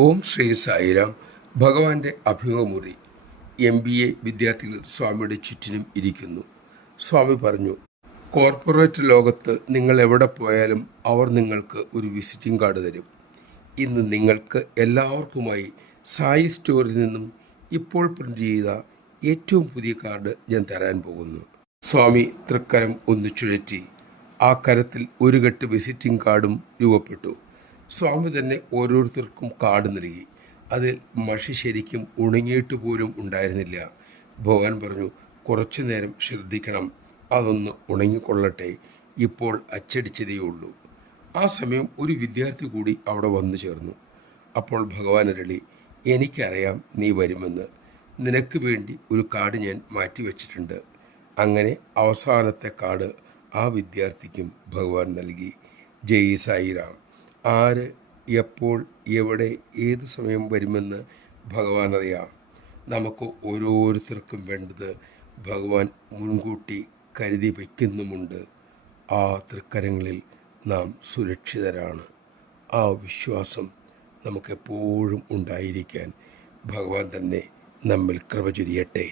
ഓം ശ്രീ സായിരാം. ഭഗവാന്റെ അഭിമുഖമുറി. MBA വിദ്യാർത്ഥികൾ സ്വാമിയുടെ ചുറ്റിനും ഇരിക്കുന്നു. സ്വാമി പറഞ്ഞു, കോർപ്പറേറ്റ് ലോകത്ത് നിങ്ങൾ എവിടെ പോയാലും അവർ നിങ്ങൾക്ക് ഒരു വിസിറ്റിംഗ് കാർഡ് തരും. ഇന്ന് നിങ്ങൾക്ക് എല്ലാവർക്കുമായി സായി സ്റ്റോറിൽ നിന്നും ഇപ്പോൾ പ്രിൻ്റ് ചെയ്ത ഏറ്റവും പുതിയ കാർഡ് ഞാൻ തരാൻ പോകുന്നു. സ്വാമി തൃക്കരം ഒന്ന് ചുഴറ്റി ആ കരത്തിൽ ഒരു കെട്ട് വിസിറ്റിംഗ് കാർഡും രൂപപ്പെട്ടു. സ്വാമി തന്നെ ഓരോരുത്തർക്കും കാർഡ് നൽകി. അതിൽ മഷി ശരിക്കും ഉണങ്ങിയിട്ട് പോലും ഉണ്ടായിരുന്നില്ല. ഭഗവാൻ പറഞ്ഞു, കുറച്ചു നേരം ശ്രദ്ധിക്കണം, അതൊന്ന് ഉണങ്ങിക്കൊള്ളട്ടെ, ഇപ്പോൾ അച്ചടിച്ചതേ ഉള്ളൂ. ആ സമയം ഒരു വിദ്യാർത്ഥി കൂടി അവിടെ വന്നു ചേർന്നു. അപ്പോൾ ഭഗവാൻ അരുളി, എനിക്കറിയാം നീ വരുമെന്ന്. നിനക്ക് വേണ്ടി ഒരു കാർഡ് ഞാൻ മാറ്റിവെച്ചിട്ടുണ്ട്. അങ്ങനെ അവസാനത്തെ കാർഡ് ആ വിദ്യാർത്ഥിക്കും ഭഗവാൻ നൽകി. ജയ് സായിറാം. ആര് എപ്പോൾ എവിടെ ഏത് സമയം വരുമെന്ന് ഭഗവാൻ അറിയാം. നമുക്ക് ഓരോരുത്തർക്കും വേണ്ടത് ഭഗവാൻ മുൻകൂട്ടി കരുതി വയ്ക്കുന്നുമുണ്ട്. ആ തൃക്കരങ്ങളിൽ നാം സുരക്ഷിതരാണ്. ആ വിശ്വാസം നമുക്കെപ്പോഴും ഉണ്ടായിരിക്കാൻ ഭഗവാൻ തന്നെ നമ്മിൽ കൃപ ചൊരിയട്ടെ.